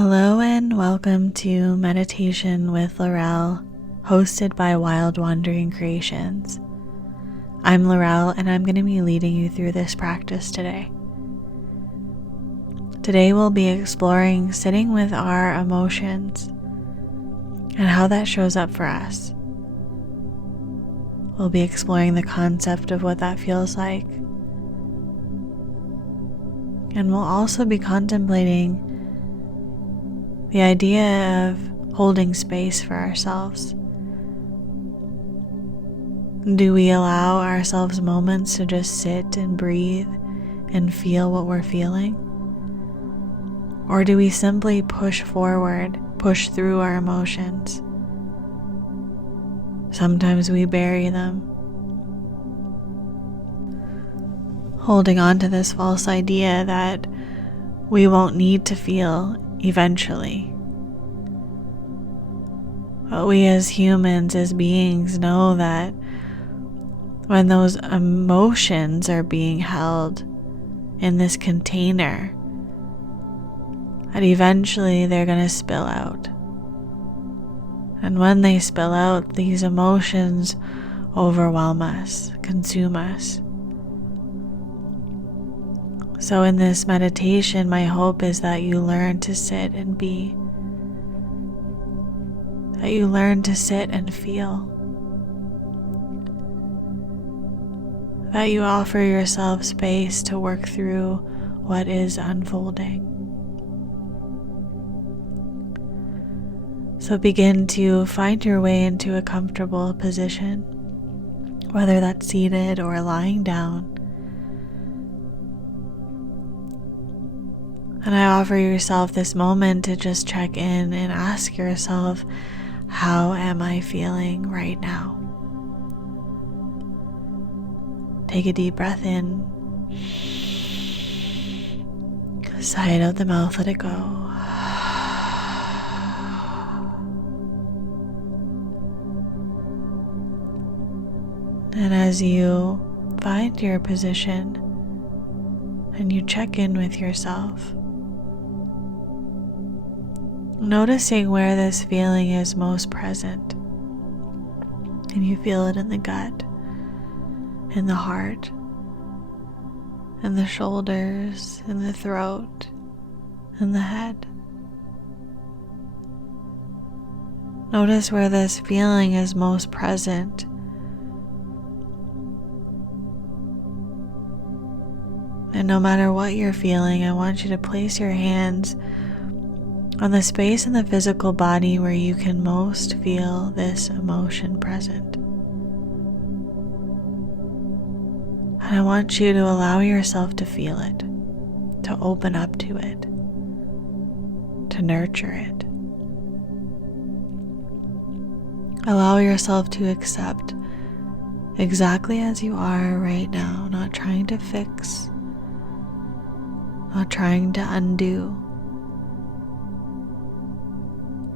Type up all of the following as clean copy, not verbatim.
Hello and welcome to Meditation with Laurelle, hosted by Wild Wandering Creations. I'm Laurelle and I'm going to be leading you through this practice today. Today we'll be exploring sitting with our emotions and how that shows up for us. We'll be exploring the concept of what that feels like. And we'll also be contemplating the idea of holding space for ourselves. Do we allow ourselves moments to just sit and breathe and feel what we're feeling? Or do we simply push forward, push through our emotions? Sometimes we bury them, holding on to this false idea that we won't need to feel eventually. But we as humans, as beings, know that when those emotions are being held in this container, that eventually they're going to spill out. And when they spill out, these emotions overwhelm us, consume us. So in this meditation, my hope is that you learn to sit and be, that you learn to sit and feel, that you offer yourself space to work through what is unfolding. So begin to find your way into a comfortable position, whether that's seated or lying down. And I offer yourself this moment to just check in and ask yourself, how am I feeling right now? Take a deep breath in. Sigh out the mouth, let it go. And as you find your position and you check in with yourself, noticing where this feeling is most present, and you feel it in the gut, in the heart, in the shoulders, in the throat, in the head. Notice where this feeling is most present. And no matter what you're feeling, I want you to place your hands on the space in the physical body where you can most feel this emotion present. And I want you to allow yourself to feel it, to open up to it, to nurture it. Allow yourself to accept exactly as you are right now, not trying to fix, not trying to undo.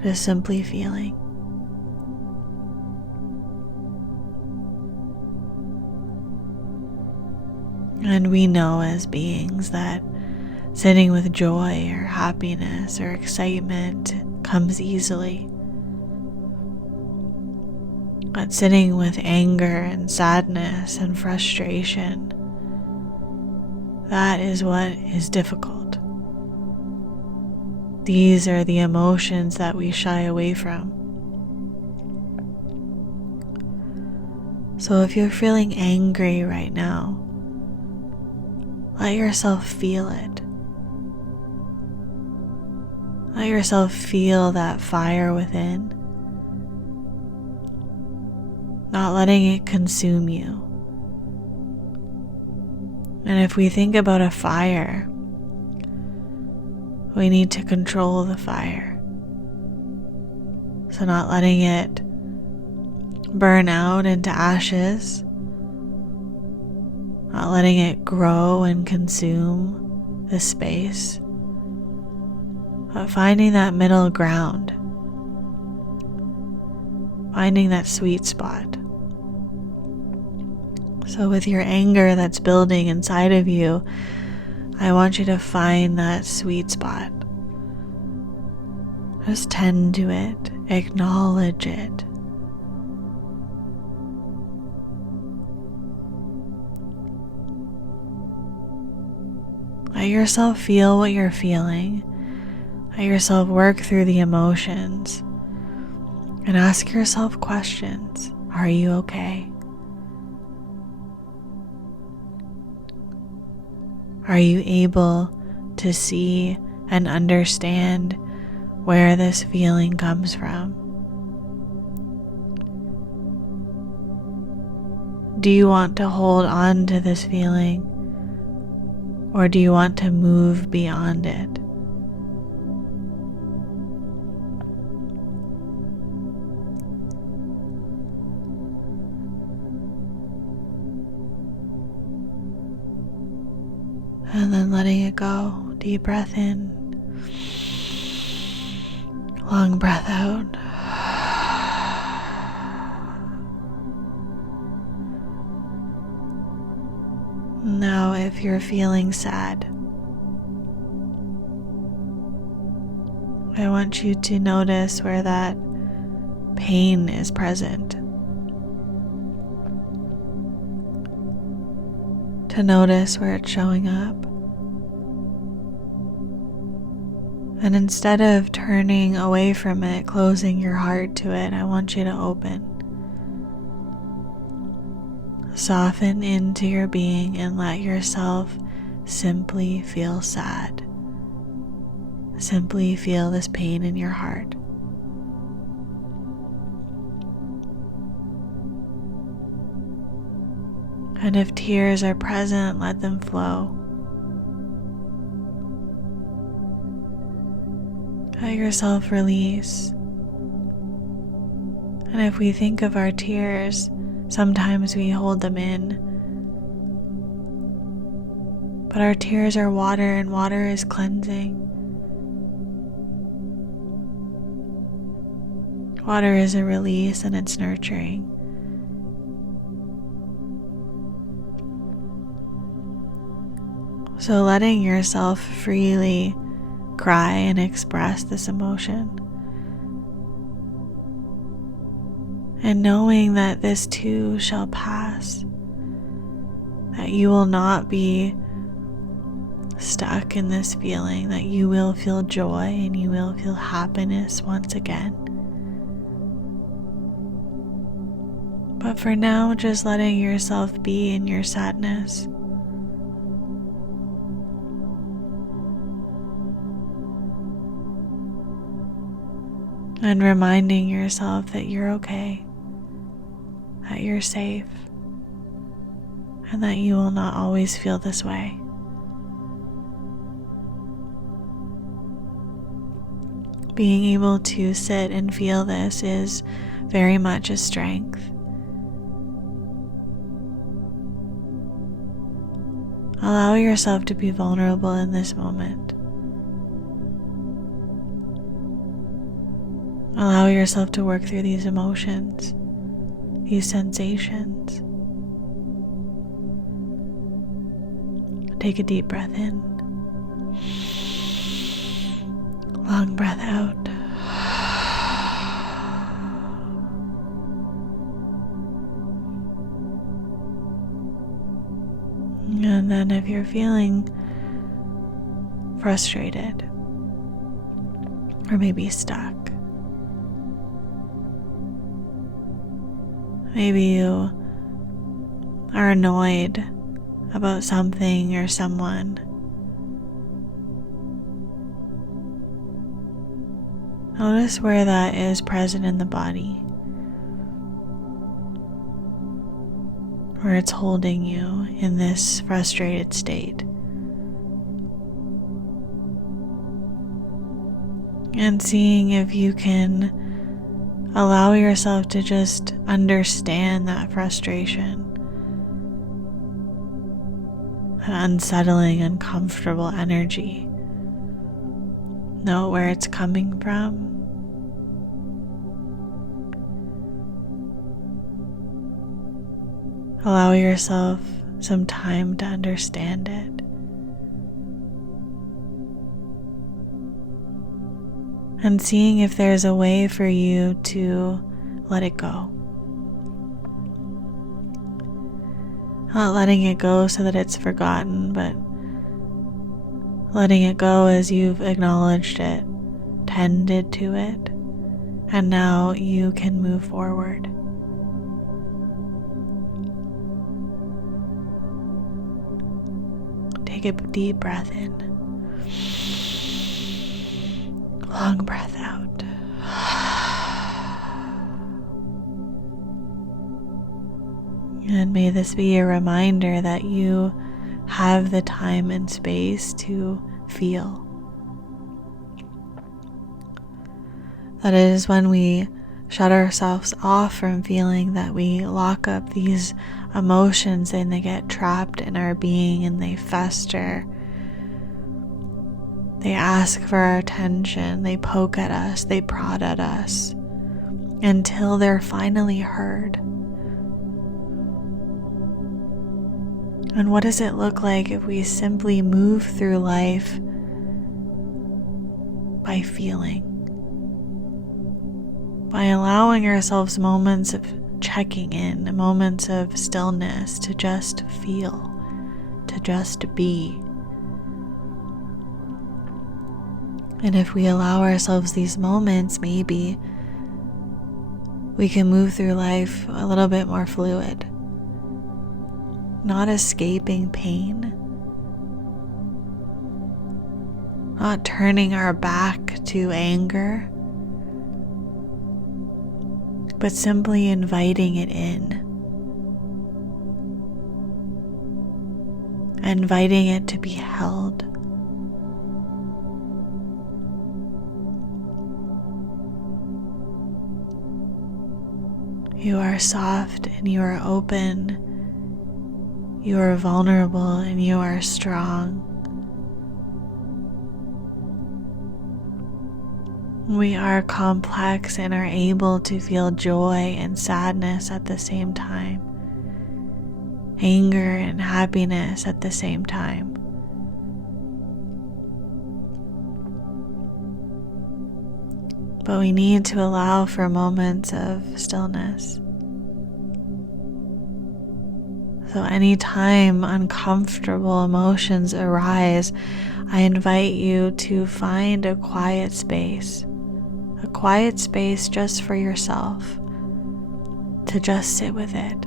Just simply feeling. And we know as beings that sitting with joy or happiness or excitement comes easily. But sitting with anger and sadness and frustration, that is what is difficult. These are the emotions that we shy away from. So if you're feeling angry right now, let yourself feel it. Let yourself feel that fire within, not letting it consume you. And if we think about a fire, we need to control the fire. So not letting it burn out into ashes, not letting it grow and consume the space, but finding that middle ground, finding that sweet spot. So with your anger that's building inside of you, I want you to find that sweet spot Just tend to it, acknowledge it. Let yourself feel what you're feeling. Let yourself work through the emotions. And ask yourself questions. Are you okay? Are you able to see and understand where this feeling comes from? Do you want to hold on to this feeling, or do you want to move beyond it? And then letting it go. Deep breath in. Long breath out. Now, if you're feeling sad, I want you to notice where that pain is present. To notice where it's showing up. And instead of turning away from it, closing your heart to it, I want you to open. Soften into your being and let yourself simply feel sad. Simply feel this pain in your heart. And if tears are present, let them flow. Let yourself release. And if we think of our tears, sometimes we hold them in. But our tears are water, and water is cleansing. Water is a release, and it's nurturing. So letting yourself freely cry and express this emotion. And knowing that this too shall pass. That you will not be stuck in this feeling, that you will feel joy and you will feel happiness once again. But for now, just letting yourself be in your sadness. And reminding yourself that you're okay, that you're safe, and that you will not always feel this way. Being able to sit and feel this is very much a strength. Allow yourself to be vulnerable in this moment. Allow yourself to work through these emotions, these sensations. Take a deep breath in. Long breath out. And then if you're feeling frustrated or maybe stuck, maybe you are annoyed about something or someone, notice where that is present in the body, where it's holding you in this frustrated state. And seeing if you can allow yourself to just understand that frustration, that unsettling, uncomfortable energy. Know where it's coming from. Allow yourself some time to understand it. and seeing if there's a way for you to let it go. Not letting it go so that it's forgotten, but letting it go as you've acknowledged it, tended to it, and now you can move forward. Take a deep breath in. Long breath out. And may this be a reminder that you have the time and space to feel. That is when we shut ourselves off from feeling, that we lock up these emotions and they get trapped in our being and they fester. They ask for our attention, they poke at us, they prod at us until they're finally heard. And what does it look like if we simply move through life by feeling? By allowing ourselves moments of checking in, moments of stillness to just feel, to just be. And if we allow ourselves these moments, maybe we can move through life a little bit more fluid. Not escaping pain, not turning our back to anger, but simply inviting it in, inviting it to be held. You are soft and you are open. You are vulnerable and you are strong. We are complex and are able to feel joy and sadness at the same time, anger and happiness at the same time. But we need to allow for moments of stillness. So anytime uncomfortable emotions arise, I invite you to find a quiet space just for yourself, to just sit with it,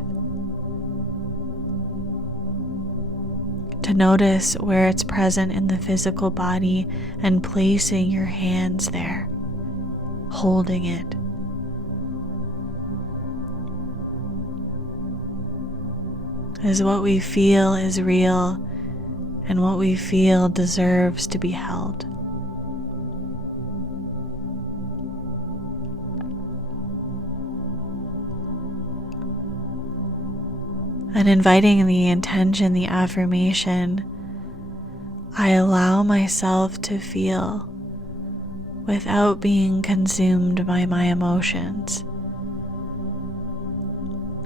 to notice where it's present in the physical body and placing your hands there, holding it. As what we feel is real and what we feel deserves to be held. And inviting the intention, the affirmation, I allow myself to feel without being consumed by my emotions.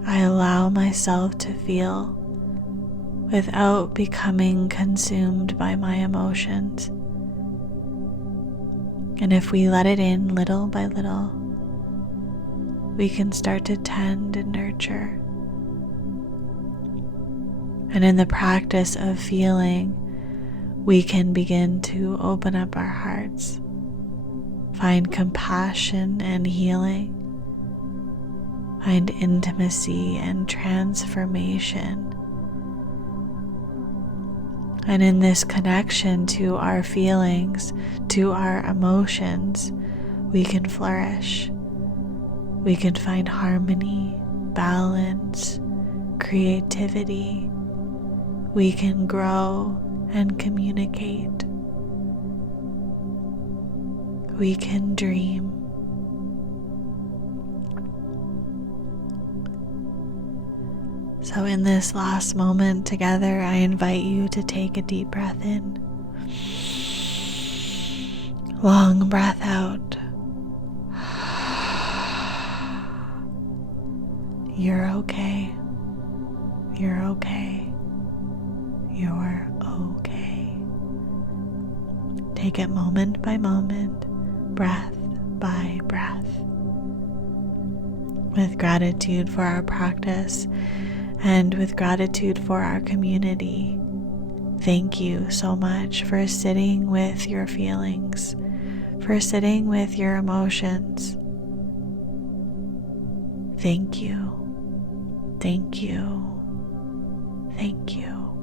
I allow myself to feel without becoming consumed by my emotions. And if we let it in little by little, we can start to tend and nurture. And in the practice of feeling, we can begin to open up our hearts, find compassion and healing, find intimacy and transformation. And in this connection to our feelings, to our emotions, we can flourish. We can find harmony, balance, creativity. We can grow and communicate. We can dream. So in this last moment together, I invite you to take a deep breath in. Long breath out. You're okay. You're okay. You're okay. Take it moment by moment, breath by breath. With gratitude for our practice and with gratitude for our community, thank you so much for sitting with your feelings, for sitting with your emotions. Thank you. Thank you. Thank you.